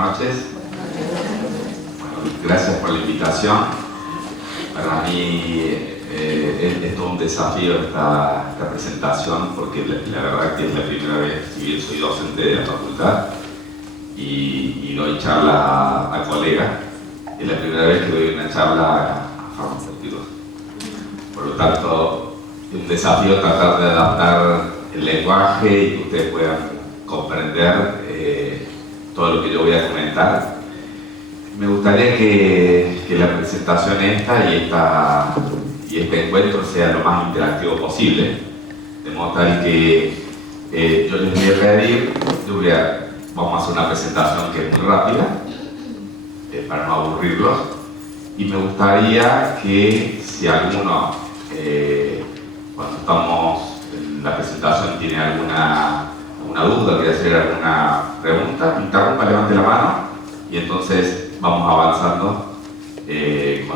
noches. Bueno, gracias por la invitación. Para mí es todo un desafío esta presentación, porque la verdad que es la primera vez, si bien soy docente de la facultad y doy charla a colegas, es la primera vez que doy una charla a farmacéuticos. Por lo tanto, es un desafío tratar de adaptar el lenguaje y que ustedes puedan comprender todo lo que yo voy a comentar. Me gustaría que la presentación y este encuentro sea lo más interactivo posible, de modo tal que yo les voy a pedir, vamos a hacer una presentación que es muy rápida, para no aburrirlos, y me gustaría que si alguno, cuando estamos en la presentación, tiene alguna duda, quiere hacer alguna pregunta, interrumpa, levante la mano y entonces vamos avanzando en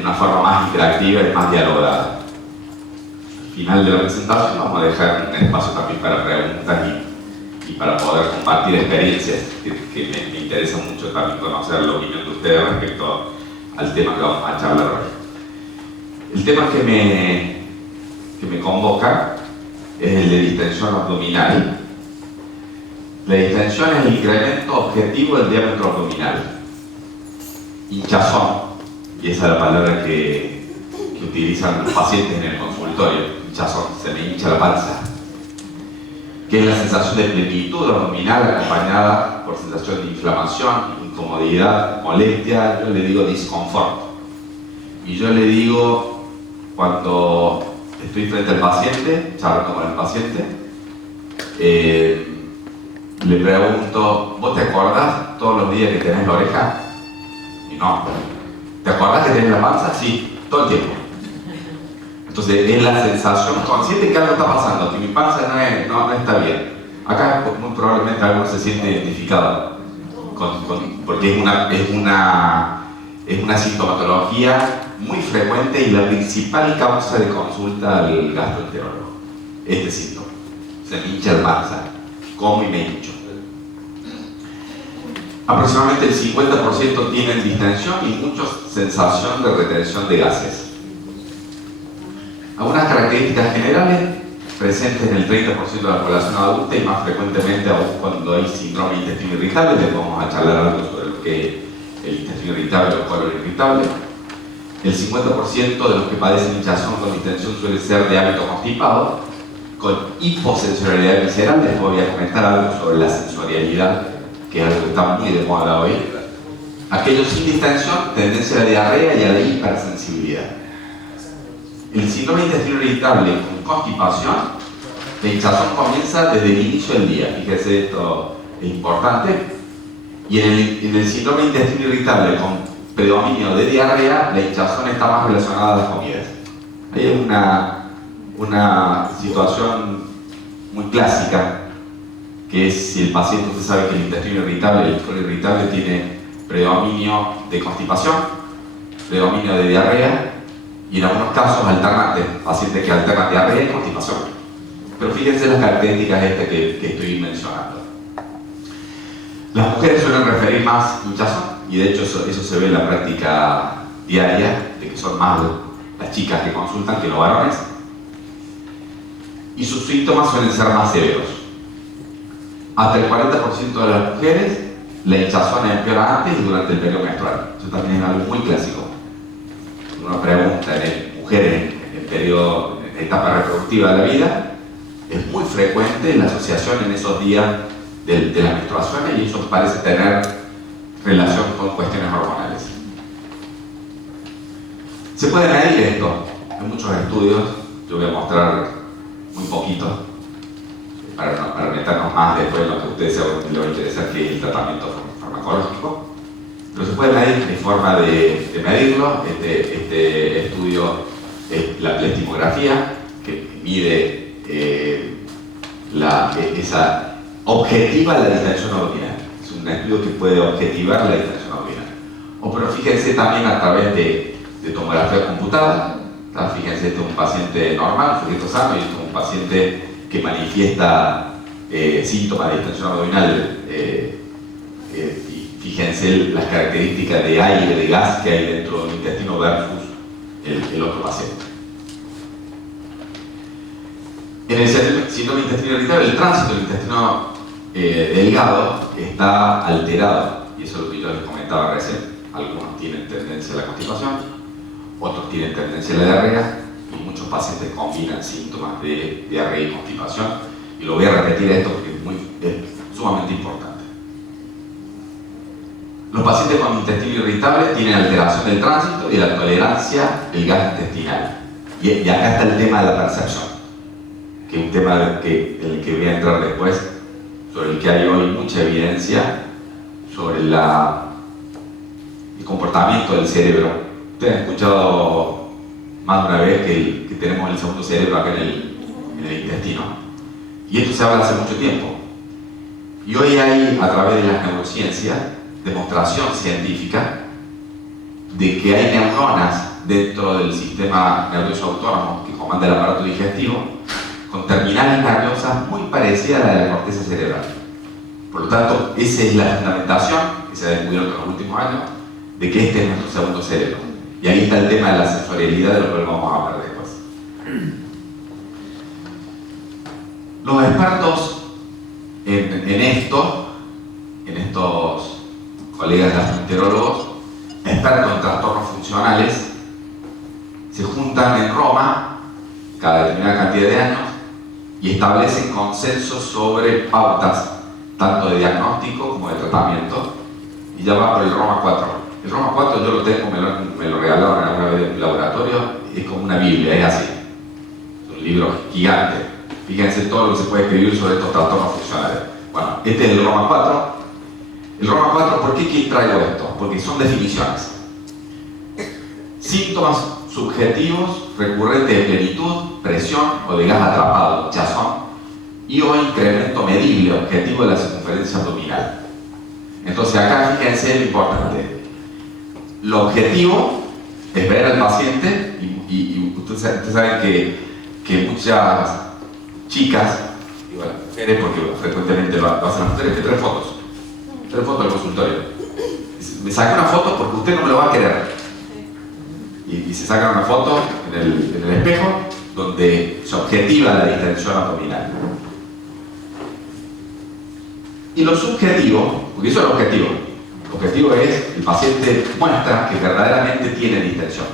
una forma más interactiva y más dialogada. Al final de la presentación vamos a dejar un espacio también para preguntas y para poder compartir experiencias, que me interesa mucho también conocer la opinión de ustedes respecto al tema que vamos a charlar hoy. El tema que me convoca es el de distensión abdominal. La distensión es el incremento objetivo del diámetro abdominal. Hinchazón, y esa es la palabra que utilizan los pacientes en el consultorio. Hinchazón, se me hincha la panza. Que es la sensación de plenitud abdominal acompañada por sensación de inflamación, incomodidad, molestia. Yo le digo disconfort. Y yo le digo, cuando estoy frente al paciente, charlando con el paciente, le pregunto, ¿vos te acordás todos los días que tenés la oreja? Y no. ¿Te acordás que tenés la panza? Sí, todo el tiempo. Entonces es la sensación consciente que algo está pasando, que mi panza no está bien. Acá muy probablemente alguno se siente identificado, porque es una sintomatología muy frecuente y la principal causa de consulta al gastroenterólogo. Este síntoma. Se me hincha la panza, como y me hincho. Aproximadamente el 50% tienen distensión y muchos sensación de retención de gases. Algunas características generales presentes en el 30% de la población adulta y más frecuentemente aún cuando hay síndrome de intestino irritable. Les vamos a charlar algo sobre lo que es el intestino irritable o colon irritable. El 50% de los que padecen hinchazón con distensión suele ser de hábito constipado, con hiposensorialidad visceral. Les voy a comentar algo sobre la sensorialidad, que es algo que está muy de moda hoy. Aquellos sin distensión, tendencia a la diarrea y a la hipersensibilidad. El síndrome de intestino irritable con constipación, la hinchazón comienza desde el inicio del día. Fíjense, esto es importante. Y en el síndrome de intestino irritable con predominio de diarrea, la hinchazón está más relacionada a las comidas. Ahí es una situación muy clásica, que es si el paciente, usted sabe que el intestino irritable, el colon irritable, tiene predominio de constipación, predominio de diarrea, y en algunos casos alternantes, pacientes que alternan diarrea y constipación. Pero fíjense las características que estoy mencionando. Las mujeres suelen referir más hinchazón, y de hecho eso se ve en la práctica diaria, de que son más las chicas que consultan que los varones, y sus síntomas suelen ser más severos. Hasta el 40% de las mujeres la hinchazón empeora antes y durante el periodo menstrual. Eso también es algo muy clásico. Una pregunta en mujeres en etapa reproductiva de la vida, es muy frecuente la asociación en esos días de las menstruaciones, y eso parece tener relación con cuestiones hormonales. Se puede medir esto en muchos estudios. Yo voy a mostrar muy poquito para meternos más después en lo que a ustedes les va a interesar, que es el tratamiento farmacológico. Pero se puede medir, hay forma de medirlo. Este estudio es la plethysmografía, que mide objetiva la distensión abdominal. Es un estudio que puede objetivar la distensión abdominal. Pero fíjense también a través de tomografía computada. Fíjense, este es un paciente normal, un sujeto sano, y este es un paciente que manifiesta síntomas de distensión abdominal. Y fíjense las características de aire, de gas que hay dentro del intestino versus el otro paciente. En el síndrome de intestino irritable, el tránsito del intestino delgado está alterado, y eso es lo que yo les comentaba recién. Algunos tienen tendencia a la constipación, otros tienen tendencia a la diarrea, y muchos pacientes combinan síntomas de diarrea y constipación, y lo voy a repetir esto porque es sumamente importante. Los pacientes con intestino irritable tienen alteración del tránsito y la tolerancia del gas intestinal. Y acá está el tema de la percepción, que es un tema en el que voy a entrar después, sobre el que hay hoy mucha evidencia sobre el comportamiento del cerebro. Ustedes han escuchado más de una vez que tenemos el segundo cerebro acá en el intestino. Y esto se habla hace mucho tiempo. Y hoy hay, a través de las neurociencias, demostración científica de que hay neuronas dentro del sistema nervioso autónomo que comanda el aparato digestivo con terminales nerviosas muy parecidas a la de la corteza cerebral. Por lo tanto, esa es la fundamentación que se ha descubierto en los últimos años de que este es nuestro segundo cerebro. Y ahí está el tema de la sensorialidad, de lo que vamos a hablar después. Los expertos en estos colegas gastroenterólogos, expertos en trastornos funcionales, se juntan en Roma cada determinada cantidad de años y establecen consensos sobre pautas tanto de diagnóstico como de tratamiento, y ya va por el Roma 4. El Roma 4 yo lo tengo, me lo regalaron alguna vez en el laboratorio, es como una Biblia, es así. Es un libro gigante. Fíjense todo lo que se puede escribir sobre estos trastornos funcionales. Bueno, este es el Roma 4. El Roma 4, ¿por qué traigo esto? Porque son definiciones. Síntomas subjetivos recurrentes de plenitud, presión o de gas atrapado, hinchazón, y o incremento medible objetivo de la circunferencia abdominal. Entonces acá fíjense lo importante. Lo objetivo es ver al paciente y ustedes saben que muchas chicas, y bueno, mujeres porque frecuentemente lo hacen las mujeres, que traen fotos del consultorio. Me saca una foto porque usted no me lo va a querer. Y se saca una foto en el espejo donde se objetiva la distensión abdominal. Y lo subjetivo, porque eso es lo objetivo. Lo objetivo es el paciente muestra que verdaderamente tiene distensión.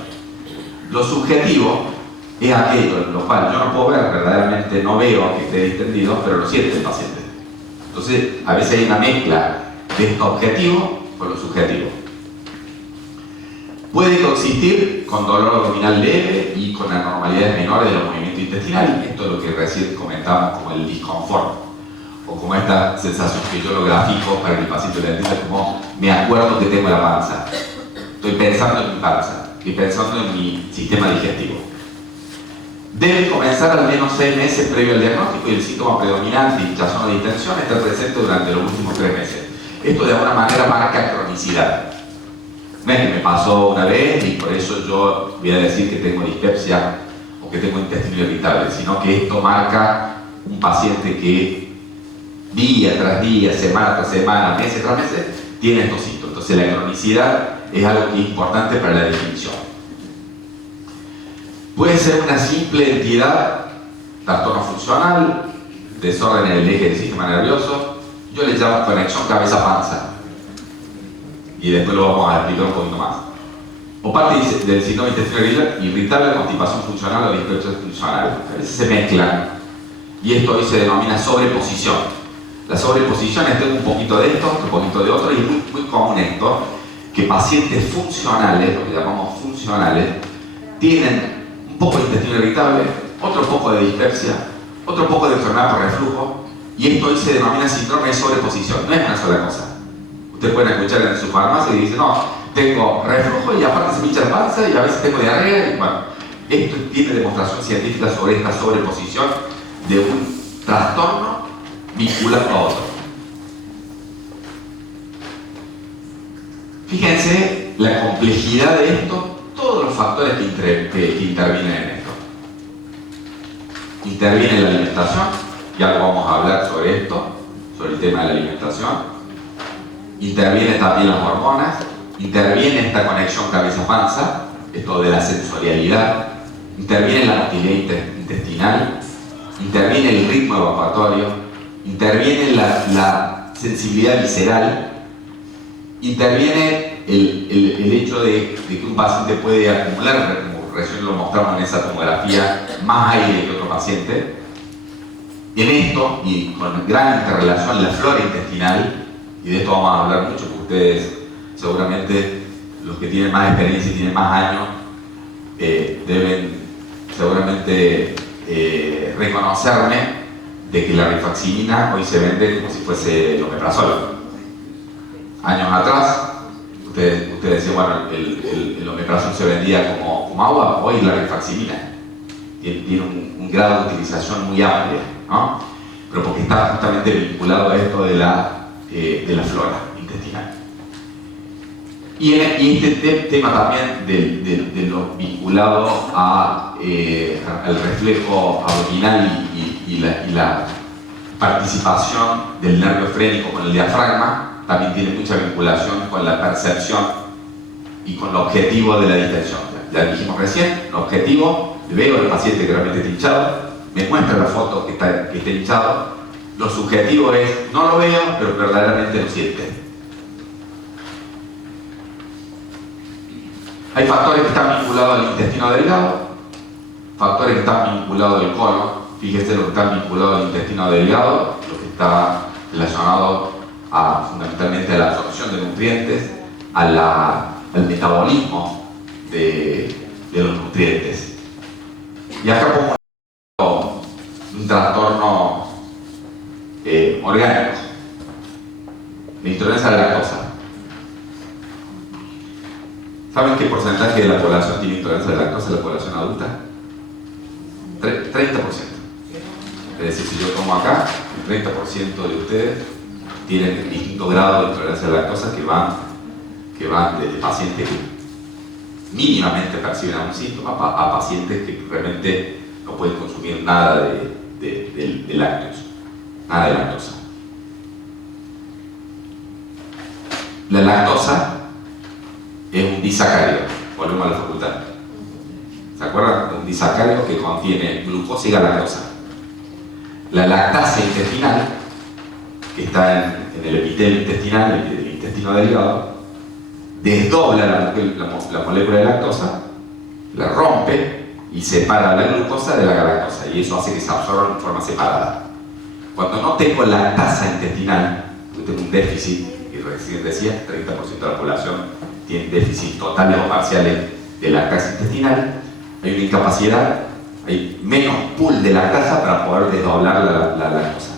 Lo subjetivo es aquello en lo cual yo no puedo ver, verdaderamente no veo que esté distendido, pero lo siente el paciente. Entonces, a veces hay una mezcla de esto objetivo con lo subjetivo. Puede coexistir con dolor abdominal leve y con anormalidades menores de los movimientos intestinales. Esto es lo que recién comentábamos como el disconfort, o como esta sensación que yo lo grafico para que el paciente lo entienda como me acuerdo que tengo la panza. Estoy pensando en mi panza, estoy pensando en mi sistema digestivo. Debe comenzar al menos 6 meses previo al diagnóstico y el síntoma predominante, hinchazón o distensión, estar presente durante los últimos 3 meses. Esto de alguna manera marca cronicidad. No es que me pasó una vez y por eso yo voy a decir que tengo dispepsia o que tengo intestino irritable, sino que esto marca un paciente que día tras día, semana tras semana, meses tras meses, tiene estos síntomas. Entonces la cronicidad es algo que es importante para la definición. Puede ser una simple entidad, trastorno funcional, desorden en el eje del sistema nervioso, yo le llamo conexión cabeza-panza. Y después lo vamos a explicar un poquito más. O parte del síndrome de intestino irritable, constipación funcional o dispepsia funcional. A veces se mezclan. Y esto hoy se denomina sobreposición. La sobreposición es un poquito de esto, un poquito de otro, y es muy común esto, que pacientes funcionales, lo que llamamos funcionales, tienen un poco de intestino irritable, otro poco de dispepsia, otro poco de enfermedad por reflujo, y esto hoy se denomina síndrome de sobreposición. No es una sola cosa. Ustedes pueden escuchar en su farmacia y dicen, no, tengo reflujo y aparte se me hincha la panza y a veces tengo diarrea. Y bueno, esto tiene demostración científica sobre esta sobreposición de un trastorno vinculado a otro. Fíjense la complejidad de esto, todos los factores que intervienen en esto. Interviene la alimentación, y algo vamos a hablar sobre esto, sobre el tema de la alimentación. Interviene también las hormonas, interviene esta conexión cabeza-panza, esto de la sensorialidad, interviene la motilidad intestinal, interviene el ritmo evacuatorio, interviene la sensibilidad visceral, interviene el hecho de que un paciente puede acumular, como recién lo mostramos en esa tomografía, más aire que otro paciente. En esto, y con gran interrelación, la flora intestinal, y de esto vamos a hablar mucho, porque ustedes seguramente, los que tienen más experiencia y tienen más años, deben seguramente reconocerme de que la rifaximirina hoy se vende como si fuese el omeprazol. Años atrás, ustedes decían, bueno, el omeprazol se vendía como agua, hoy la rifaximirina tiene un grado de utilización muy amplio, ¿no? Pero porque está justamente vinculado a esto de la flora intestinal. Y este tema también de lo vinculado al reflejo abdominal y la participación del nervio frénico con el diafragma también tiene mucha vinculación con la percepción y con el objetivo de la distensión. Ya dijimos recién, el objetivo, veo al paciente que realmente está hinchado, me muestra la foto que está hinchado, lo subjetivo es, no lo veo, pero verdaderamente lo siente. Hay factores que están vinculados al intestino delgado, factores que están vinculados al colon. Fíjense lo que está vinculado al intestino delgado, lo que está relacionado fundamentalmente a la absorción de nutrientes, al metabolismo de los nutrientes. Y acá pongo un trastorno orgánico, la intolerancia a la lactosa. ¿Saben qué porcentaje de la población tiene intolerancia a la lactosa en la población adulta? 30%. Es decir, si yo tomo acá, el 30% de ustedes tienen distintos grados de intolerancia a la lactosa que van desde pacientes que mínimamente perciben algún síntoma a pacientes que realmente no pueden consumir nada de lácteos, nada de lactosa. La lactosa es un disacárido, volvemos a la facultad. ¿Se acuerdan? Un disacárido que contiene glucosa y galactosa. La lactasa intestinal, que está en el epitelio intestinal, el intestino delgado, desdobla la molécula de lactosa, la rompe y separa la glucosa de la galactosa, y eso hace que se absorban en forma separada. Cuando no tengo lactasa intestinal, yo tengo un déficit, y recién decía, 30% de la población tiene déficit totales o parciales de lactasa intestinal, hay una incapacidad, hay menos pool de lactasa para poder desdoblar la lactosa.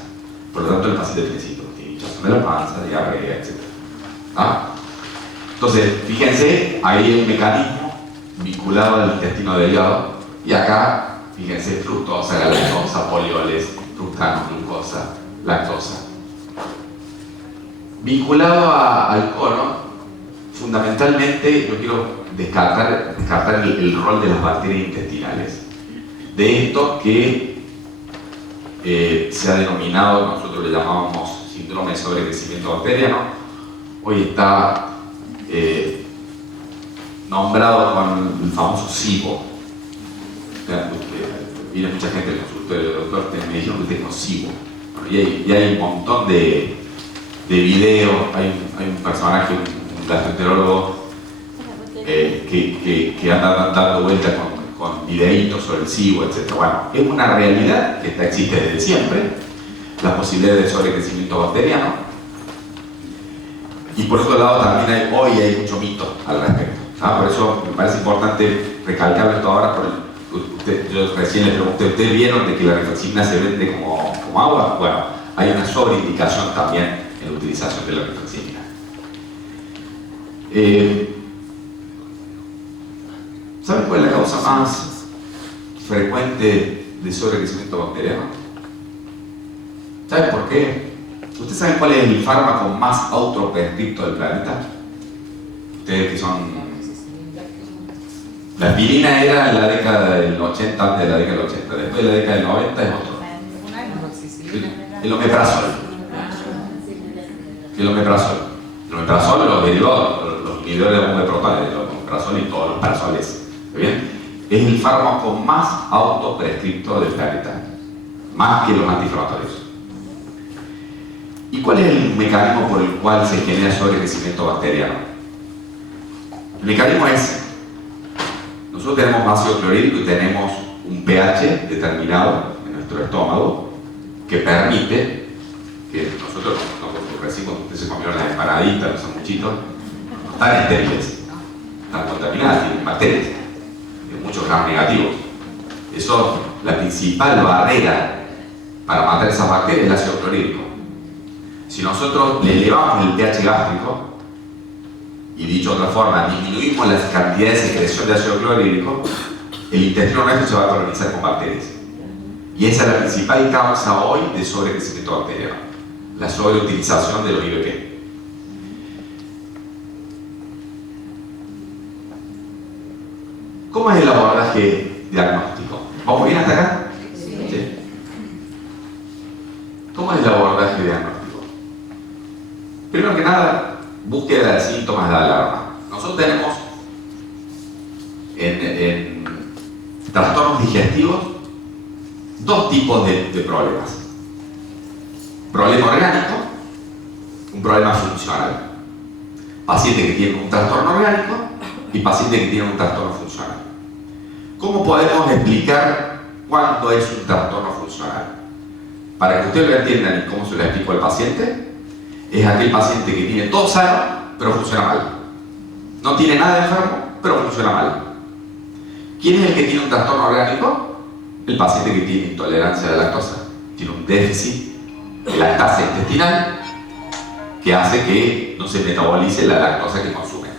Por lo tanto, el paciente tiene síntomas, tiene hinchazón de la panza, diarrea, etc. ¿Ah? Entonces, fíjense, ahí hay un mecanismo vinculado al intestino delgado, y acá, fíjense, fructosa, galactosa, polioles, fructano, glucosa, lactosa. Vinculado al colon, fundamentalmente yo quiero descartar el rol de las bacterias intestinales. De esto que se ha denominado, nosotros le llamamos síndrome de sobrecrecimiento bacteriano, hoy está nombrado con el famoso SIBO. Viene mucha gente del consultorio del doctor, me dijeron que tengo SIBO. Bueno, y hay un montón de videos, hay un personaje, un gastroenterólogo que anda dando vueltas con videitos sobre el SIBO, etc. Bueno, es una realidad que existe desde siempre, la posibilidad de sobrecrecimiento bacteriano, y por otro lado también hoy hay mucho mito al respecto. Por eso me parece importante recalcarlo esto ahora. Yo recién les pregunté, ¿ustedes vieron de que la rifaximirina se vende como agua? Bueno, hay una sobreindicación también en la utilización de la rifaximirina. ¿Saben cuál es la causa más frecuente de sobrecrecimiento bacteriano? ¿Saben por qué? ¿Ustedes saben cuál es el fármaco más autoprescripto del planeta? Ustedes que son... La aspirina era en la década del 80, antes de la década del 80, después de la década del 90 es otro. El omeprazol. El omeprazol. El omeprazol, los derivados, los inhibidores de omeprazol, el omeprazol y todos los prazoles. ¿Bien? Es el fármaco más autoprescripto del planeta, más que los antiinflamatorios. ¿Y cuál es el mecanismo por el cual se genera sobrecrecimiento bacteriano? El mecanismo es, nosotros tenemos ácido clorhídrico y tenemos un pH determinado en nuestro estómago que permite que nosotros, recién cuando usted se comieron las empanaditas, los sanguchitos, no están estériles, están contaminadas, tienen bacterias, tienen muchos gramos negativos. Eso, la principal barrera para matar esas bacterias es el ácido clorhídrico. Si nosotros le elevamos el pH gástrico, y dicho de otra forma, disminuimos las cantidades de secreción de ácido clorhídrico, el intestino nuestro se va a colonizar con bacterias. Y esa es la principal causa hoy de sobrecrecimiento bacteriano, la sobreutilización de los IBP. ¿Cómo es el abordaje diagnóstico? ¿Vamos bien hasta acá? Sí. ¿Cómo es el abordaje diagnóstico? Primero que nada, búsqueda de síntomas de alarma. Nosotros tenemos en trastornos digestivos dos tipos de problemas. Problema orgánico, un problema funcional. Paciente que tiene un trastorno orgánico y paciente que tiene un trastorno funcional. ¿Cómo podemos explicar cuándo es un trastorno funcional? Para que ustedes lo entiendan y cómo se lo explico al paciente, es aquel paciente que tiene todo sano, pero funciona mal. No tiene nada enfermo, pero funciona mal. ¿Quién es el que tiene un trastorno orgánico? El paciente que tiene intolerancia a la lactosa. Tiene un déficit de lactasa intestinal que hace que no se metabolice la lactosa que consume.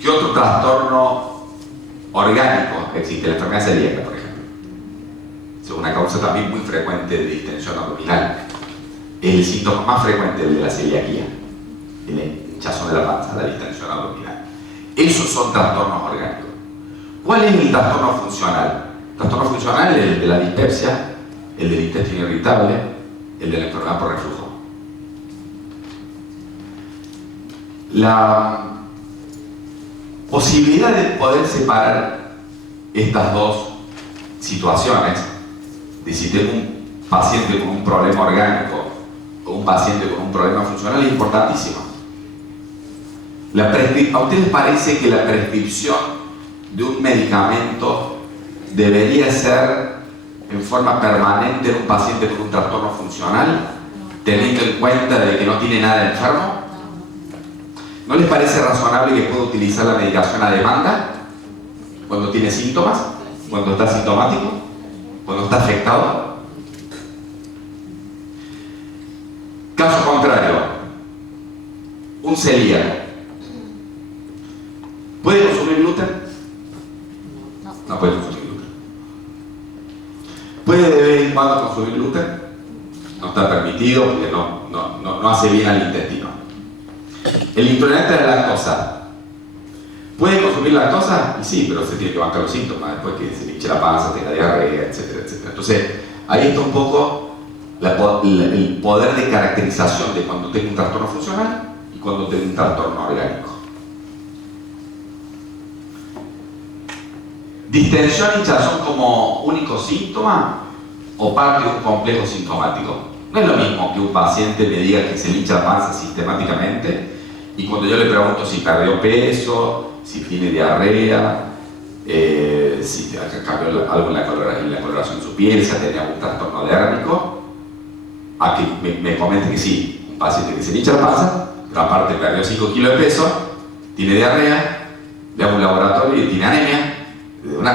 ¿Qué otro trastorno orgánico existe? La enfermedad celíaca, por ejemplo. Es una causa también muy frecuente de distensión abdominal. Es el síntoma más frecuente de la celiaquía, el hinchazón de la panza, la distensión abdominal. Esos son trastornos orgánicos. ¿Cuál es el trastorno funcional? El trastorno funcional es el de la dispepsia, el del intestino irritable, el de la enfermedad por reflujo. La posibilidad de poder separar estas dos situaciones, de si tengo un paciente con un problema orgánico o un paciente con un problema funcional, es importantísima. ¿A ustedes les parece que la prescripción de un medicamento debería ser en forma permanente en un paciente con un trastorno funcional, teniendo en cuenta de que no tiene nada enfermo? ¿No les parece razonable que pueda utilizar la medicación a demanda cuando tiene síntomas, cuando está sintomático, cuando está afectado? Caso contrario, un celíaco, ¿puede consumir gluten? No puede consumir gluten. ¿Puede de vez en cuando consumir gluten? No está permitido porque no hace bien al intestino. El intolerante a la lactosa, ¿puede consumir lactosa? Y sí, pero se tiene que bancar los síntomas, después que se le hinche la panza, tenga diarrea, etcétera, etcétera. Entonces, ahí está un poco el poder de caracterización de cuando tengo un trastorno funcional y cuando tengo un trastorno orgánico. ¿Distensión y hinchazón como único síntoma o parte de un complejo sintomático? No es lo mismo que un paciente me diga que se le hincha la panza sistemáticamente y cuando yo le pregunto si perdió peso, si tiene diarrea, si cambió algo en la coloración de su piel, si ha tenido algún trastorno dérmico, a que me comente que sí, un paciente que se le hincha la panza, pero aparte perdió 5 kilos de peso, tiene diarrea, le hago un laboratorio y tiene anemia.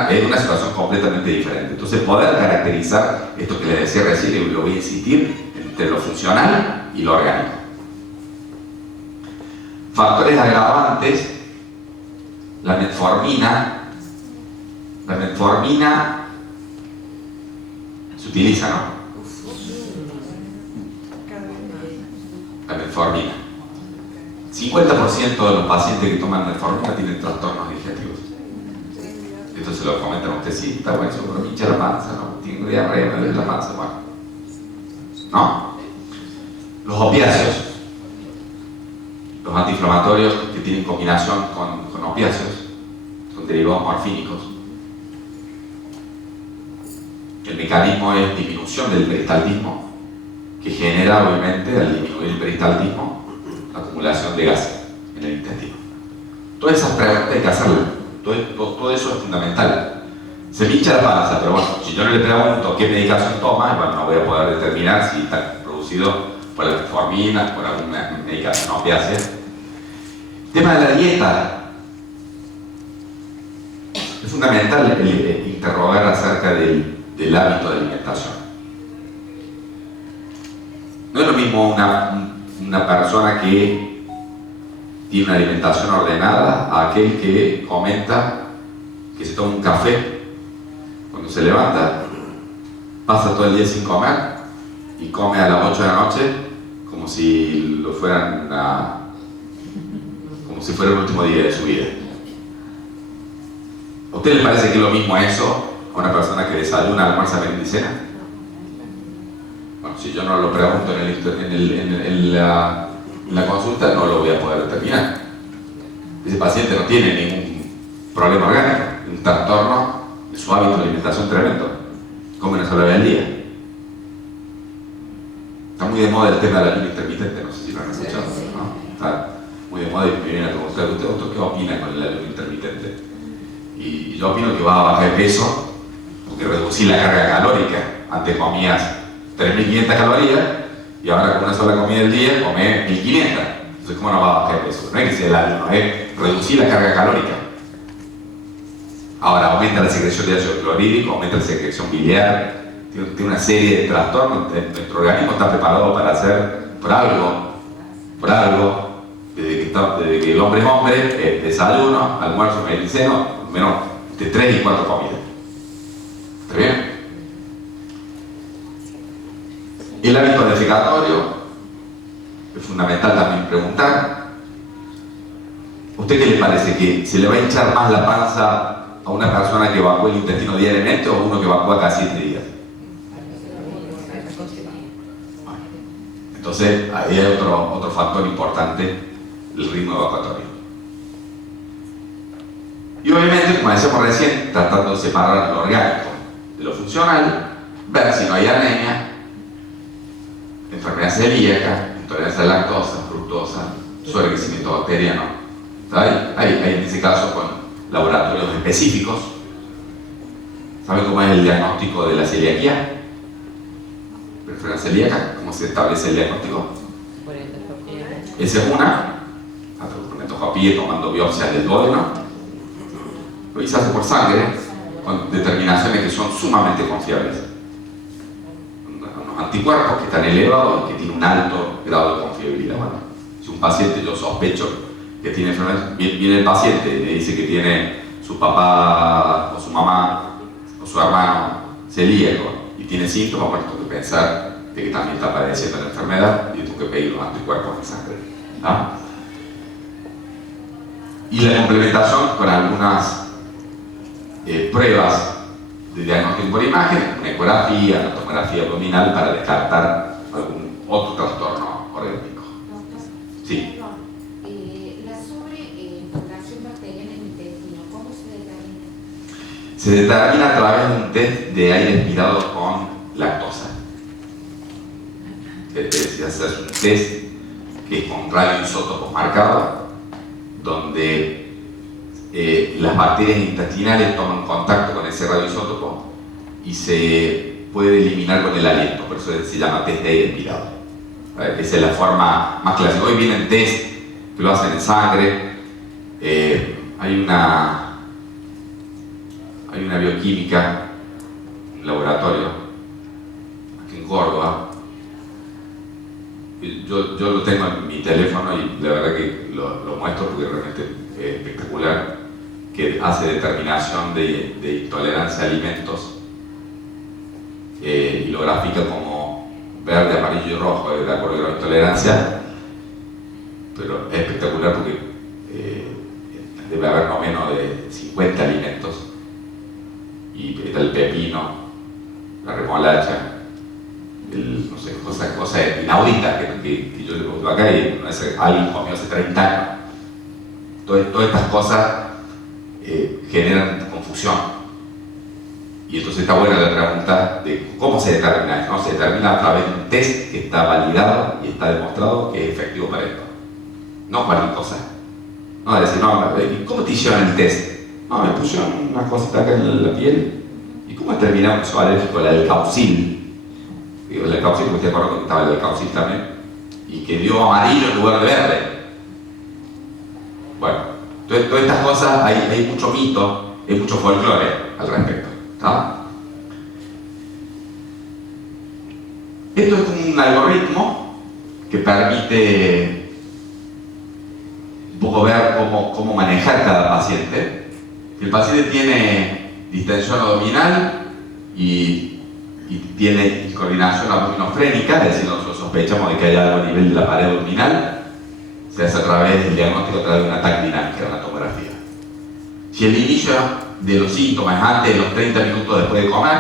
Es una situación completamente diferente. Entonces, poder caracterizar esto que les decía recién, y lo voy a insistir, entre lo funcional y lo orgánico. Factores agravantes, la metformina se utiliza, ¿no? La metformina. 50% de los pacientes que toman metformina tienen trastornos digestivos. Entonces lo comentan a usted, sí, está bueno, eso, pero me hincha la panza, ¿no? Tengo diarrea, me duele la panza, bueno. ¿no? Los opiáceos, los antiinflamatorios que tienen combinación con opiáceos, son derivados morfínicos. El mecanismo es disminución del peristaltismo, que genera, obviamente, al disminuir el peristaltismo, acumulación de gas en el intestino. Todas esas preguntas hay que hacerlas. Todo eso es fundamental. Se me hincha la panza, pero bueno, si yo no le pregunto qué medicación toma, bueno, no voy a poder determinar si está producido por la metformina, por alguna medicación opiácea. Tema de la dieta. Es fundamental interrogar acerca del hábito de alimentación. No es lo mismo una persona que tiene una alimentación ordenada a aquel que comenta que se toma un café cuando se levanta, pasa todo el día sin comer y come a las 8 de la noche como si fuera el último día de su vida. ¿A usted le parece que es lo mismo eso a una persona que desayuna, almuerza, merienda y cena? Bueno, si yo no lo pregunto en la consulta, no lo voy a poder determinar. Ese paciente no tiene ningún problema orgánico, un trastorno de su hábito de alimentación tremendo. Come una sola vez al día. Está muy de moda el tema del ayuno intermitente, no sé si lo han escuchado, ¿no? Está muy de moda y me viene a preguntar, ¿usted qué opina con el ayuno intermitente? Y yo opino que va a bajar de peso porque reducir la carga calórica. Antes comías 3.500 calorías y ahora con una sola comida al día comés 1.500. Entonces, ¿cómo no va a bajar de peso? No es que sea el ayuno, es reducir la carga calórica. Ahora aumenta la secreción de ácido clorhídrico, aumenta la secreción biliar, tiene una serie de trastornos. Nuestro organismo está preparado para hacer por algo, desde que el hombre es hombre, desayuno, almuerzo, merienda y cena, menos de 3 y 4 comidas. ¿Está bien? El hábito defecatorio es fundamental también preguntar. ¿Usted qué le parece? ¿Que se le va a hinchar más la panza a una persona que evacúa el intestino diariamente o uno que evacúa cada 7 días? Bueno, entonces ahí hay otro factor importante, el ritmo evacuatorio. Y obviamente, como decíamos recién, tratando de separar lo orgánico de lo funcional, ver si no hay anemia, enfermedad celíaca, intolerancia a la lactosa, fructosa, sobrecrecimiento bacteriano. Hay en ese caso con laboratorios específicos. ¿Saben cómo es el diagnóstico de la celiaquía? ¿Enfermedad celíaca? ¿Cómo se establece el diagnóstico? Esa es una, con endoscopía, tomando biopsias del duodeno. Y se hace por sangre, con determinaciones que son sumamente confiables. Unos anticuerpos que están elevados y que tienen un alto grado de confiabilidad. Bueno, si un paciente, yo sospecho que tiene enfermedad, viene el paciente y me dice que tiene su papá o su mamá o su hermano celíaco y tiene síntomas, bueno, tengo que pensar de que también está padeciendo la enfermedad y tengo que pedir los anticuerpos en sangre. ¿Ah? Y la complementación con algunas pruebas de diagnóstico por imagen, una ecografía, una tomografía abdominal para descartar algún otro trastorno orgánico. Sí. La sobrepoblación bacteriana en el intestino, ¿cómo se determina? Se determina a través de un test de aire expirado con lactosa. Se hace un test que es con radioisótopos marcados, donde las bacterias intestinales toman contacto con ese radioisótopo y se puede eliminar con el aliento, por eso se llama test de aire expirado. Esa es la forma más clásica. Hoy vienen test que lo hacen en sangre. Hay una bioquímica, un laboratorio aquí en Córdoba. Yo lo tengo en mi teléfono y la verdad que lo muestro porque realmente es espectacular, que hace determinación de intolerancia a alimentos y lo grafica como verde, amarillo y rojo de acuerdo a la intolerancia, pero es espectacular porque debe haber no menos de 50 alimentos y está el pepino, la remolacha, no sé, cosa inaudita que yo le pongo acá y no es alguien comió hace 30 años. Todas estas cosas generan confusión. Y entonces está buena la pregunta de cómo se determina esto, ¿no? Se determina a través de un test que está validado y está demostrado que es efectivo para esto. No cualquier cosa. No es decir, no, ¿cómo te hicieron el test? No, me pusieron unas cositas acá en la piel. ¿Y cómo determinaron que soy alérgico a la del Caucil? Digo, la del Caucil, porque te acuerdo que estaba la del Caucil también. Y que dio amarillo en lugar de verde. Bueno, todas estas cosas, hay mucho mito, hay mucho folclore al respecto. ¿Está? Esto es un algoritmo que permite un poco ver cómo manejar cada paciente. El paciente tiene distensión abdominal y tiene coordinación abdominofrénica, es decir, nosotros sospechamos de que hay algo a nivel de la pared abdominal. Se hace a través del diagnóstico, a través de un ataque dinámico de la tomografía. Si el inicio de los síntomas es antes de los 30 minutos después de comer,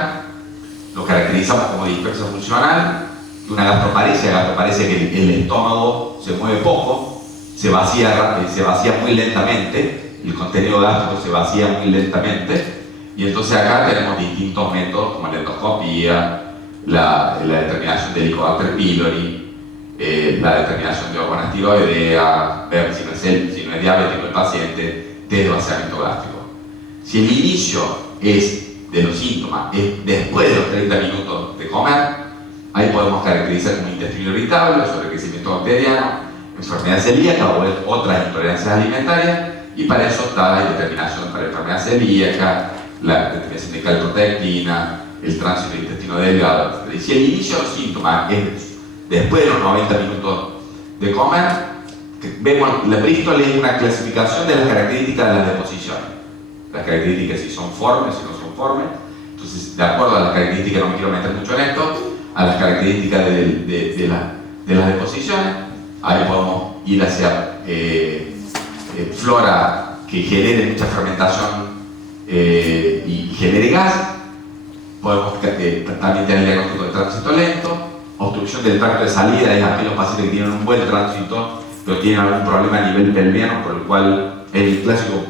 lo caracterizamos como dispersia funcional, una gastroparesia. Gastroparesia que el estómago se mueve poco, se vacía muy lentamente, el contenido gástrico se vacía muy lentamente, y entonces acá tenemos distintos métodos como la endoscopía, la determinación del Helicobacter pylori, la determinación de hormonas tiroidea, ver si no es diabético el paciente, test de vaciamiento gástrico. Si el inicio de los síntomas es después de los 30 minutos de comer, ahí podemos caracterizar como intestino irritable, sobrecrecimiento bacteriano, enfermedad celíaca o otras intolerancias alimentarias, y para eso está la determinación para enfermedad celíaca, la determinación de calprotectina, el tránsito del intestino delgado, etc. Y si el inicio de los síntomas es después de los 90 minutos de comer, vemos, la Bristol es una clasificación de las características de las deposiciones. Las características si son formes, si no son formes. Entonces, de acuerdo a las características, no me quiero meter mucho en esto, a las características de las deposiciones, ahí podemos ir hacia flora que genere mucha fermentación y genere gas. Podemos también tener el diagnóstico de tránsito lento. Obstrucción del tracto de salida es aquellos pacientes que tienen un buen tránsito, pero tienen algún problema a nivel pelviano, por el cual el clásico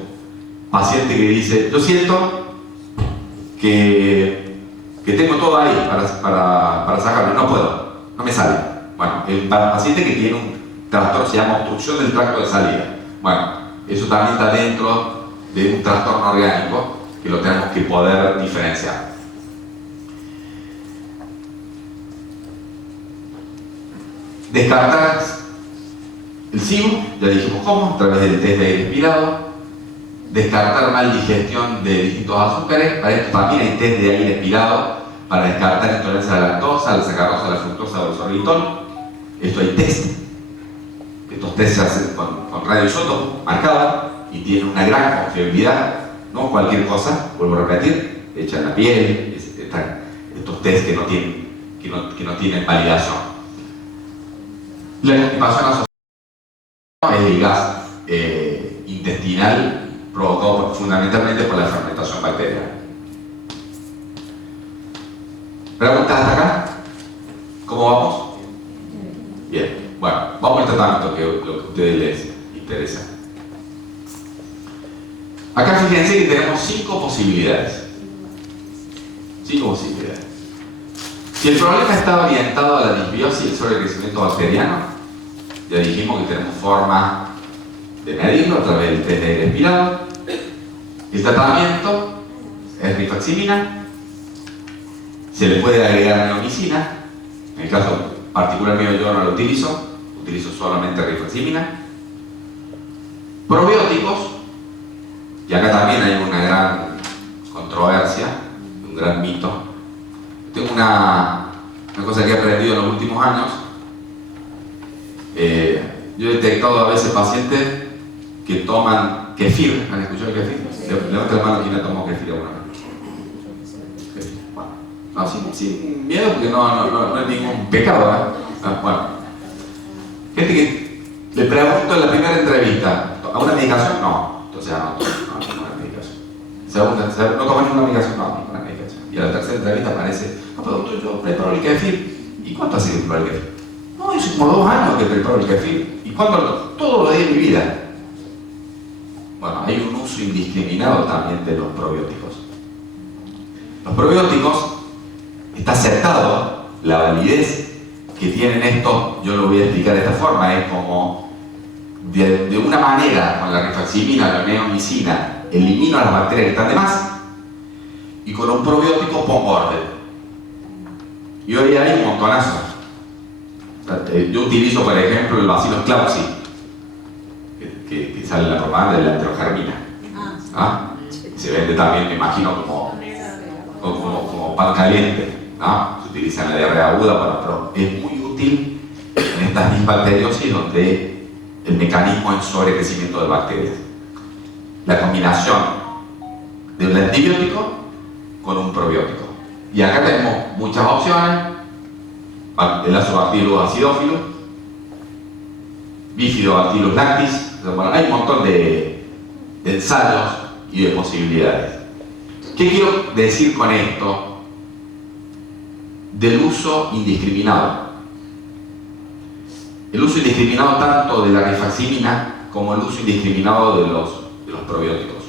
paciente que dice, yo siento que tengo todo ahí para sacarlo, no puedo, no me sale. Bueno, el paciente que tiene un trastorno se llama obstrucción del tracto de salida. Bueno, eso también está dentro de un trastorno orgánico que lo tenemos que poder diferenciar. Descartar el SIBO, ya dijimos cómo, a través del test de aire expirado. Descartar mal digestión de distintos azúcares, para esto también hay test de aire expirado para descartar intolerancia a la lactosa, a la sacarosa, a la fructosa o al sorbitol. Esto hay test. Estos test se hacen con radioisótopo marcado y tienen una gran confiabilidad, no cualquier cosa, vuelvo a repetir, hecha en la piel, estos test que no tienen validación. La constipación asociada es el gas intestinal provocado fundamentalmente por la fermentación bacteriana. ¿Preguntas hasta acá? ¿Cómo vamos? Bien, bueno, vamos al tratamiento que lo que a ustedes les interesa. Acá fíjense que tenemos 5 posibilidades. 5 posibilidades. Si el problema está orientado a la disbiosis y el sobrecrecimiento bacteriano, ya dijimos que tenemos forma de medirlo a través del test de aire expirado. El tratamiento es rifaximina. Se le puede agregar neomicina. En el caso particular mío yo no lo utilizo solamente rifaximina. Probióticos, y acá también hay una gran controversia, un gran mito. Tengo una cosa que he aprendido en los últimos años. Yo he detectado a veces pacientes que toman kefir. ¿Han escuchado el kefir? Levanta la mano quien ha tomado kefir alguna vez. Bueno, no, sin miedo porque no es ningún pecado, ¿eh? Bueno, gente que le pregunto en la primera entrevista, ¿a una medicación? No. Entonces no una medicación. Segunda, ¿no tomas ninguna medicación? No, ninguna medicación. Y a la tercera entrevista aparece, no, pero yo preparo el kefir ¿Y cuánto hace que preparo el kefir? No, hice como 2 años que preparo el kefir. ¿Y cuánto? Todos los días de mi vida. Bueno, hay un uso indiscriminado también de los probióticos. Los probióticos, está acertado la validez que tienen estos, yo lo voy a explicar de esta forma, es como de una manera, con la rifaximina, la neomicina, elimino las bacterias que están de más y con un probiótico pongo orden. Y hoy hay un montonazo. Yo utilizo, por ejemplo, el Bacillus clausi, que sale en la propaganda de la enterogermina. ¿Ah? Se vende también, me imagino, como pan caliente. ¿No? Se utiliza en la diarrea aguda, pero es muy útil en estas disbacteriosis donde el mecanismo es sobrecrecimiento de bacterias. La combinación de un antibiótico con un probiótico. Y acá tenemos muchas opciones: el Lactobacillus acidophilus, Bifidobacillus lactis. Bueno, hay un montón de ensayos y de posibilidades. ¿Qué quiero decir con esto? Del uso indiscriminado. El uso indiscriminado tanto de la rifaximina como el uso indiscriminado de los probióticos.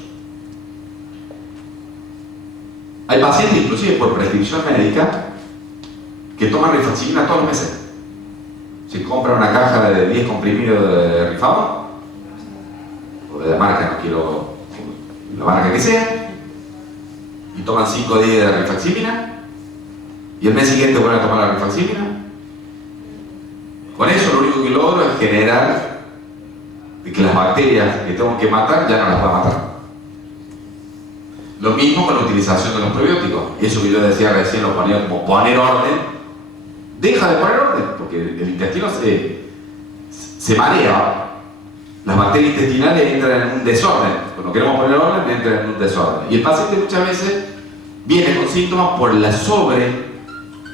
Hay pacientes, inclusive por prescripción médica, que toman rifaximina todos los meses. Se compran una caja de 10 comprimidos de Rifavor, o de la marca, no quiero la marca que sea, y toman 5 días de rifaximina, y el mes siguiente vuelven a tomar la rifaximina. Con eso lo único que logro es generar de que las bacterias que tengo que matar ya no las va a matar. Lo mismo con la utilización de los probióticos. Eso que yo decía recién, lo ponía como poner orden. Deja de poner orden, porque el intestino se marea. Las bacterias intestinales entran en un desorden. Cuando queremos poner orden, entran en un desorden. Y el paciente muchas veces viene con síntomas por la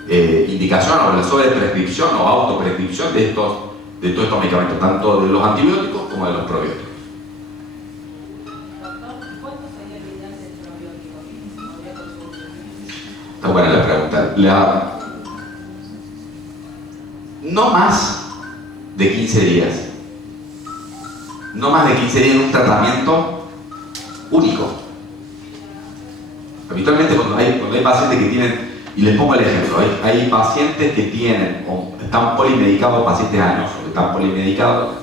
indicación o la sobreprescripción o autoprescripción de todos estos medicamentos, tanto de los antibióticos como de los probióticos. Está buena la pregunta. No más de 15 días. No más de 15 días en un tratamiento único. Habitualmente cuando hay pacientes que tienen, y les pongo el ejemplo, hay pacientes que tienen o están polimedicados, pacientes años, o están polimedicados,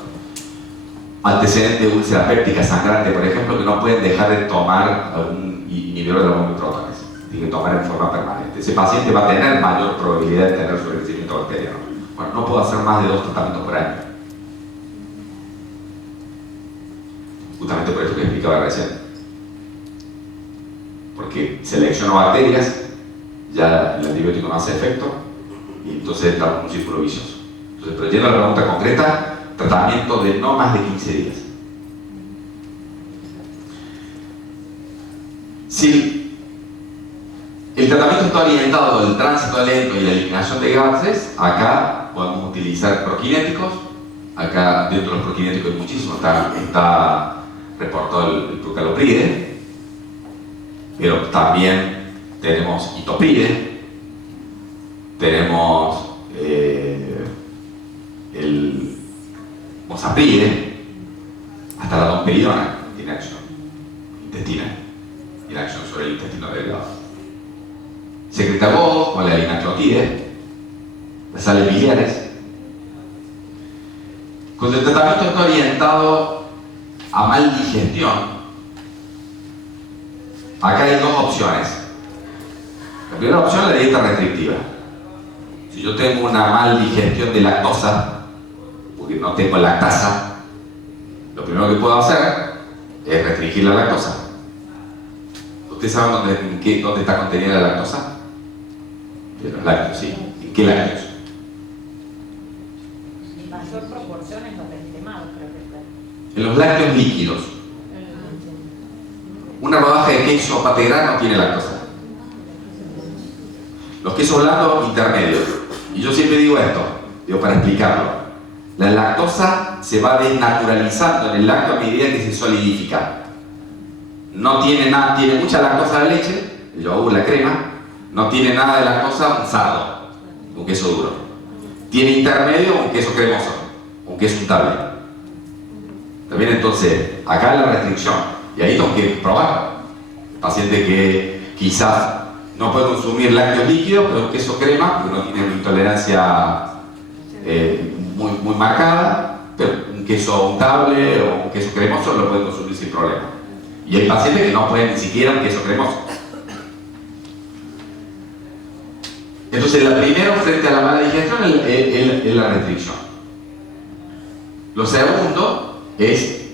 antecedentes de úlcera péptica sangrante, por ejemplo, que no pueden dejar de tomar algún inhibidor de los omniprotones, tienen que tomar en forma permanente. Ese paciente va a tener mayor probabilidad de tener sobrecrecimiento bacteriano. Bueno, no puedo hacer más de 2 tratamientos por año. Justamente por eso que explicaba recién. Porque selecciono bacterias, ya el antibiótico no hace efecto, y entonces está en un círculo vicioso. Entonces, pero yendo a la pregunta concreta, tratamiento de no más de 15 días. Si el tratamiento está orientado al tránsito lento y la eliminación de gases, acá podemos utilizar prokinéticos. Acá dentro de los prokinéticos hay muchísimos, está reportado el prucalopride, pero también tenemos itopride, tenemos el mosapride, hasta la domperidona tiene acción intestinal, tiene acción sobre el intestino delgado. Secretagogues, como la linaclotide, las sales biliares. Cuando el tratamiento está orientado a mal digestión, acá hay 2 opciones. La primera opción es la dieta restrictiva. Si yo tengo una mal digestión de lactosa, porque no tengo lactasa, lo primero que puedo hacer es restringir la lactosa. ¿Ustedes saben dónde está contenida la lactosa? En los lácteos, sí. ¿En qué lácteos? En mayor proporción en los descremados, creo que está. En los lácteos líquidos. Una rodaja de queso pategral no tiene lactosa. Los quesos blandos intermedios. Y yo siempre digo esto, para explicarlo. La lactosa se va desnaturalizando en el lácteo a medida que se solidifica. No tiene nada, tiene mucha lactosa la leche, el yogur, la crema, no tiene nada de lactosa un sardo, un queso duro. tiene intermedio un queso cremoso, un queso untable. También entonces, acá la restricción, y ahí tengo que probar. Paciente que quizás no puede consumir lácteos líquidos, pero queso crema, porque no tiene una intolerancia muy marcada, pero un queso untable o un queso cremoso lo puede consumir sin problema. Y hay pacientes que no pueden ni siquiera un queso cremoso. Entonces, la primera frente a la mala digestión es la restricción. Lo segundo es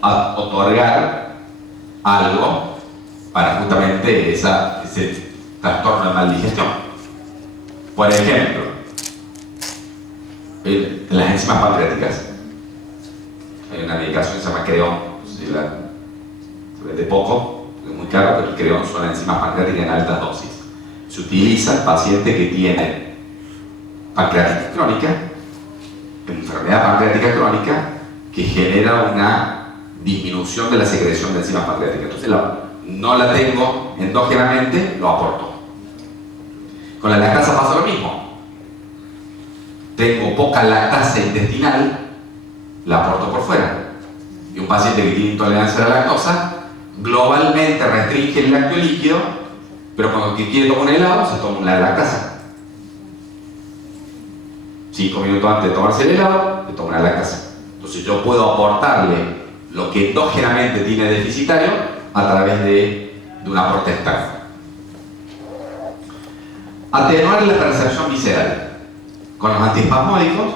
otorgar algo para justamente ese trastorno de mala digestión. Por ejemplo, las enzimas pancreáticas. Hay una medicación que se llama Creon, se vende poco, es muy caro, pero el Creon son enzimas pancreáticas en altas dosis. Se utiliza en pacientes que tienen pancreatitis crónica, enfermedad pancreática crónica, que genera una disminución de la secreción de enzimas pancreáticas. Entonces no la tengo endógenamente, lo aporto. Con la lactasa pasa lo mismo. Tengo poca lactasa intestinal, la aporto por fuera. Y un paciente que tiene intolerancia a la lactosa, globalmente restringe el lácteo líquido, pero cuando quiere tomar un helado, se toma la lactasa. 5 minutos antes de tomarse el helado, le toma la lactasa. Entonces yo puedo aportarle lo que endógenamente tiene deficitario a través de un aporte externo. Atenuar la percepción visceral. Con los antiespasmódicos,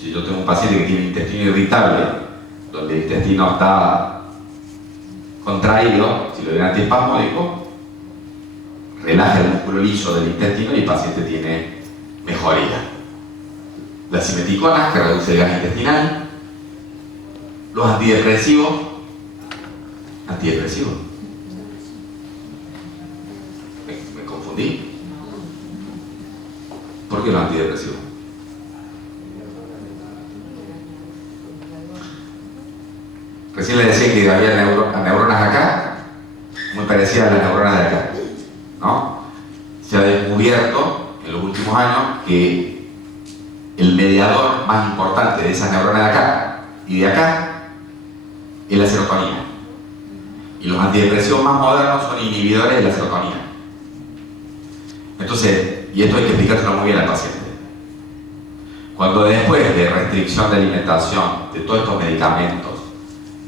si yo tengo un paciente que tiene intestino irritable, donde el intestino está contraído, si lo doy un antiespasmódico, relaja el músculo liso del intestino y el paciente tiene mejoría. Las simeticonas, que reduce el gas intestinal. Los antidepresivos. Me confundí. ¿Por qué los antidepresivos? Recién le decía que había neuronas acá, muy parecidas a las neuronas de acá, ¿no? Se ha descubierto en los últimos años que el mediador más importante de esas neuronas de acá y de acá es la serotonina. Y los antidepresivos más modernos son inhibidores de la serotonina. Entonces, y esto hay que explicárselo muy bien al paciente. Cuando después de restricción de alimentación, de todos estos medicamentos,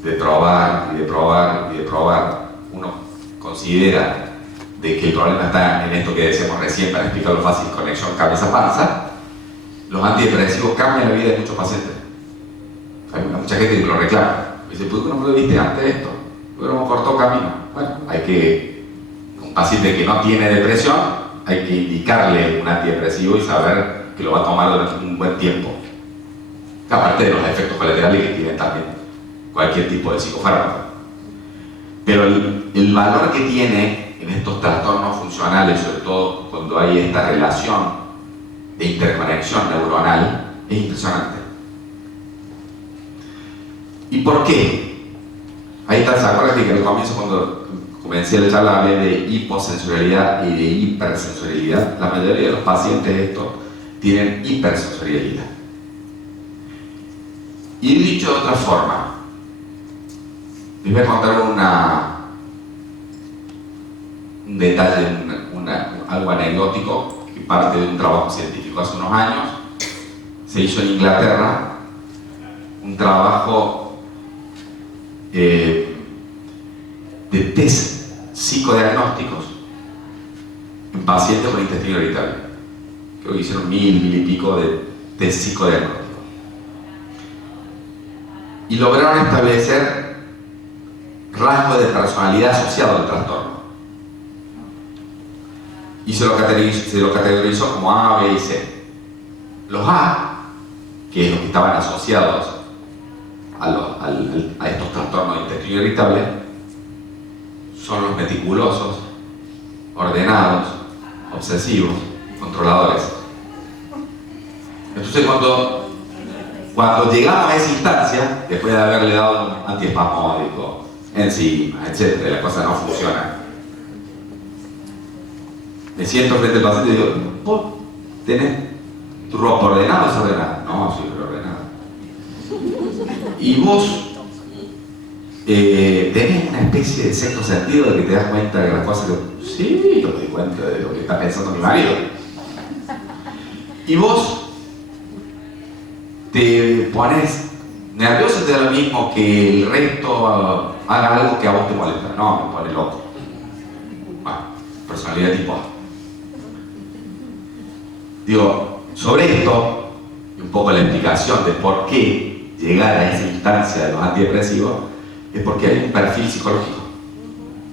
de probar y de probar y de probar, uno considera de que el problema está en esto que decíamos recién, para explicarlo fácil, conexión cabeza-panza, los antidepresivos cambian la vida de muchos pacientes. Hay mucha gente que lo reclama. Dice, ¿por qué no me lo viste antes de esto? ¿Por qué no me cortó camino? Bueno, hay que, un paciente que no tiene depresión, hay que indicarle un antidepresivo y saber que lo va a tomar durante un buen tiempo. Aparte de los efectos colaterales que tienen también cualquier tipo de psicofármaco. Pero el valor que tiene en estos trastornos funcionales, sobre todo cuando hay esta relación de interconexión neuronal, es impresionante. ¿Y por qué? Ahí está, ¿se acuerdan que al comienzo, cuando comencé la charla, hablé de hiposensorialidad y de hipersensorialidad? La mayoría de los pacientes estos tienen hipersensorialidad. Y dicho de otra forma, les voy a contar un detalle, algo anecdótico que parte de un trabajo científico hace unos años. Se hizo en Inglaterra un trabajo de test psicodiagnósticos en pacientes con intestino irritable. Creo que hicieron 1000 y pico de test psicodiagnósticos. Y lograron establecer rasgos de personalidad asociados al trastorno. Y se lo categorizó como A, B y C. Los A, que es los que estaban asociados a estos trastornos de intestino irritable, son los meticulosos, ordenados, obsesivos, controladores. Entonces cuando llegamos a esa instancia, después de haberle dado un antiespasmódico, enzimas, etc., la cosa no funciona, me siento frente al paciente y digo, vos tenés ¿Tu ropa ordenada o desordenada? No, sí, pero ordenada. Y vos tenés una especie de sexto sentido de que te das cuenta de las cosas que... Sí, yo me doy cuenta de lo que está pensando mi marido. Y vos te pones nervioso, te da lo mismo que el resto haga algo que a vos te molesta. No, me pone loco. Bueno, personalidad tipo A. Digo, sobre esto, y un poco la explicación de por qué llegar a esa instancia de los antidepresivos, es porque hay un perfil psicológico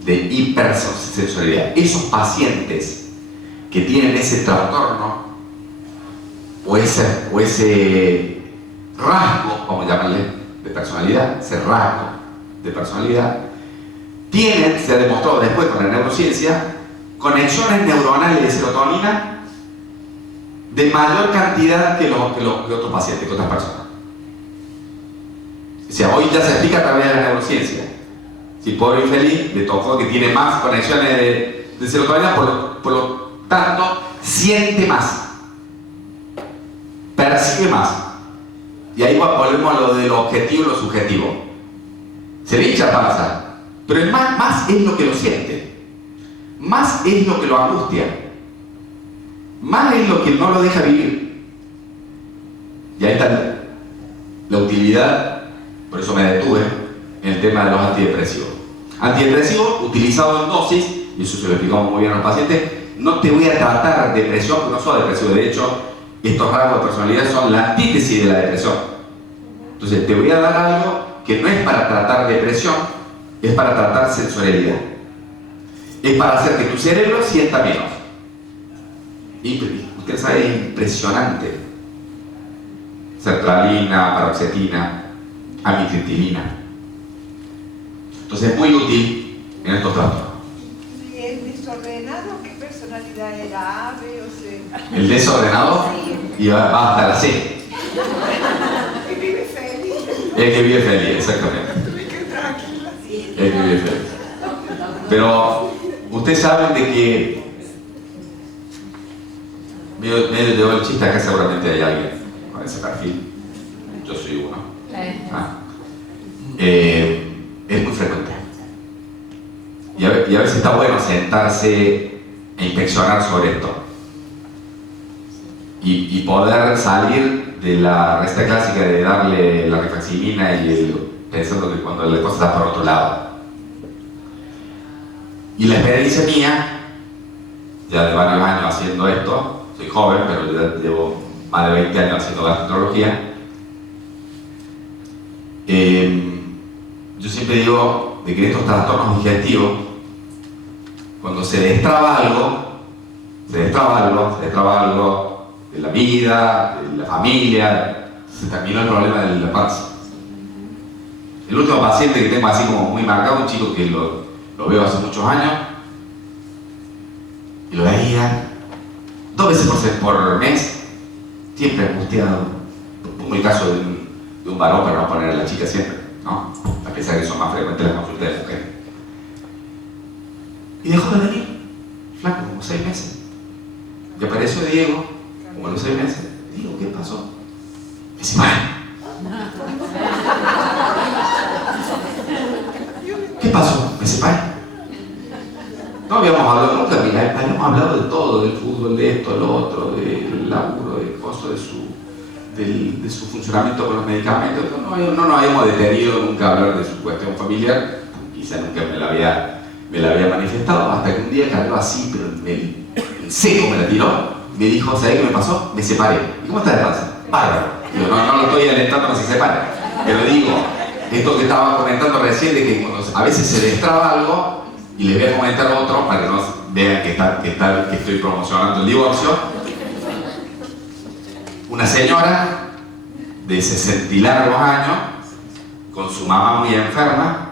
de hipersensorialidad. Esos pacientes que tienen ese trastorno o ese rasgo, vamos a llamarle, de personalidad, ese rasgo de personalidad, tienen, se ha demostrado después con la neurociencia, conexiones neuronales de serotonina de mayor cantidad que otros pacientes, que otras personas. O sea, hoy ya se explica a través de la neurociencia. Si pobre infeliz le tocó que tiene más conexiones de serotonina, por lo tanto, siente más, percibe más. Y ahí volvemos a lo del objetivo y lo subjetivo. Se le hincha panza, pero más es lo que lo siente, más es lo que lo angustia, más es lo que no lo deja vivir. Y ahí está la utilidad, por eso me detuve en el tema de los antidepresivos. Antidepresivos utilizados en dosis, y eso se lo explicamos muy bien a los pacientes. No te voy a tratar depresión, porque no soy depresivo. De hecho, estos rasgos de personalidad son la antítesis de la depresión. Entonces, te voy a dar algo que no es para tratar depresión, es para tratar sensorialidad. Es para hacer que tu cerebro sienta menos. Ustedes saben, es impresionante. Sertralina, paroxetina, amitriptilina. Entonces es muy útil en estos trastornos. ¿Y el desordenado qué personalidad era? ¿A, B o C? El desordenado va hasta la C. ¿Que vive feliz? El que vive feliz, exactamente. Qué tranquila. El que vive feliz. Pero ustedes saben de que medio llevó el chiste acá, seguramente hay alguien con ese perfil. Yo soy uno. Es muy frecuente. Y a veces está bueno sentarse e inspeccionar sobre esto. Y poder salir de la receta clásica de darle la rifaximina pensando que cuando la cosa está por otro lado. Y la experiencia mía, ya de varios años haciendo esto, soy joven, pero ya llevo más de 20 años haciendo gastroenterología. Yo siempre digo de que estos trastornos digestivos, cuando se destraba algo de la vida, de la familia, se terminó el problema de la panza. El último paciente que tengo así como muy marcado, un chico que lo veo hace muchos años, y lo veía 2 veces por mes, siempre angustiado. Pongo el caso de un varón para no poner a la chica siempre, ¿no? A pesar de que son más frecuentes las consultas de mujeres. Y dejó de venir, flaco, como 6 meses. Y apareció Diego, como a los 6 meses. Digo, ¿qué pasó? Me dice, bueno. ¿Qué pasó? Me separé. No habíamos hablado nunca, mira, habíamos hablado de todo, del fútbol, de esto, lo otro, del laburo, del costo de su funcionamiento con los medicamentos. No nos habíamos detenido nunca a hablar de su cuestión familiar, quizá nunca me la había manifestado, hasta que un día cayó así, pero en seco me la tiró, me dijo, ¿sabés qué me pasó? Me separé. ¿Y cómo está de panza? Bárbaro. Digo, no lo estoy alentando a que se separe, pero digo, esto que estaba comentando recién, de que cuando a veces se destraba algo, y les voy a comentar otro para que no vean que estoy promocionando el divorcio. Una señora de 60 y largos años, con su mamá muy enferma,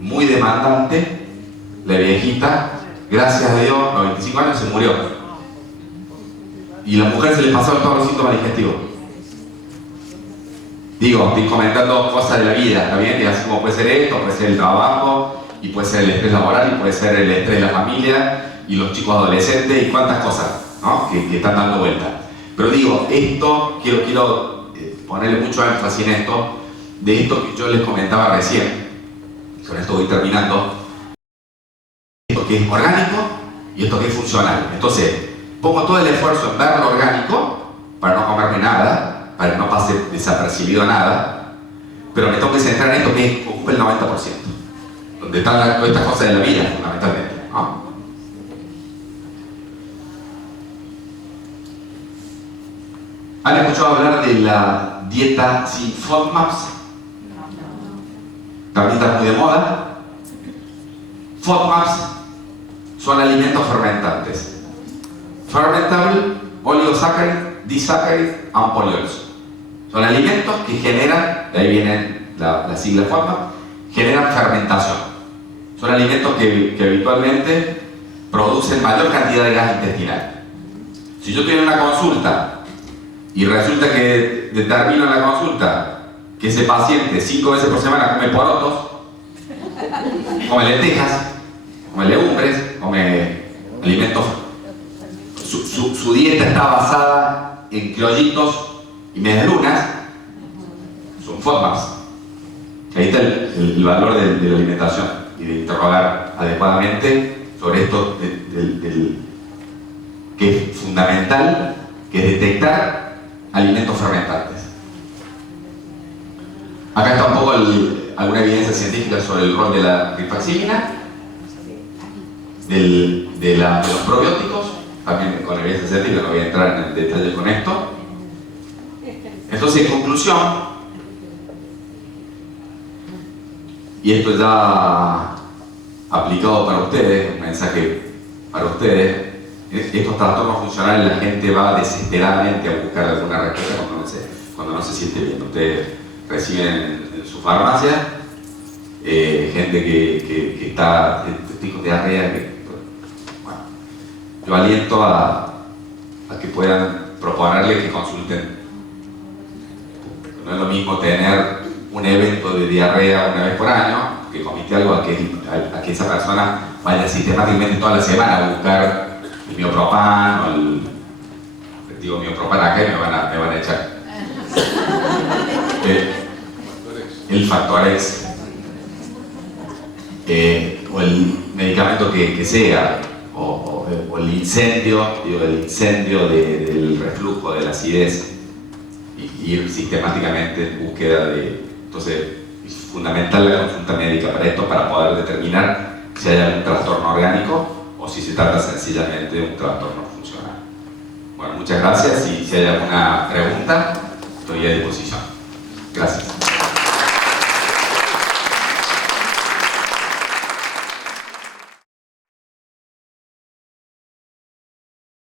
muy demandante, la viejita, gracias a Dios, a los 25 años se murió. Y la mujer se le pasaron todos los síntomas digestivos. Digo, estoy comentando cosas de la vida, ¿está bien? Y así como puede ser esto, puede ser el trabajo, y puede ser el estrés laboral, y puede ser el estrés de la familia, y los chicos adolescentes, y cuántas cosas, ¿no? que están dando vuelta. Pero digo, esto, quiero ponerle mucho énfasis en esto, de esto que yo les comentaba recién, con esto voy terminando, esto que es orgánico y esto que es funcional. Entonces, pongo todo el esfuerzo en ver lo orgánico, para no comerme nada, para que no pase desapercibido nada, pero me tengo que centrar en esto que ocupa el 90%, donde están todas estas cosas de la vida, fundamentalmente, ¿no? ¿Han escuchado hablar de la dieta sin FODMAPs? También está muy de moda. FODMAPs son alimentos fermentantes. Fermentable, oligosaccharide, disaccharide and polyols. Son alimentos que generan, de ahí vienen la sigla FODMAP, generan fermentación. Son alimentos que habitualmente producen mayor cantidad de gas intestinal. Si yo tengo una consulta y resulta que determino en la consulta que ese paciente 5 veces por semana come porotos, come lentejas, come legumbres, come alimentos, su dieta está basada en criollitos y medialunas, son FODMAPs. Ahí está el valor de la alimentación y de interrogar adecuadamente sobre esto que es fundamental, que es detectar alimentos fermentantes. Acá está un poco alguna evidencia científica sobre el rol de la rifaximina, de los probióticos, también con evidencia científica, no voy a entrar en detalle con esto. Entonces, en conclusión, y esto ya aplicado para ustedes, un mensaje para ustedes, estos trastornos funcionales la gente va desesperadamente a buscar alguna respuesta cuando no se siente bien. Ustedes reciben en su farmacia gente que está testigos de diarrea. Bueno, yo aliento a que puedan proponerle que consulten. No es lo mismo tener un evento de diarrea una vez por año, que comiste algo, a que esa persona vaya sistemáticamente toda la semana a buscar el miopropan o digo miopropan acá y me van a echar el Factorex o el medicamento que sea o el incendio, del reflujo, de la acidez, y ir sistemáticamente en búsqueda de. Entonces es fundamental la consulta médica para esto, para poder determinar si hay algún trastorno orgánico o si se trata sencillamente de un trastorno funcional. Bueno, muchas gracias, y si hay alguna pregunta, estoy a disposición. Gracias.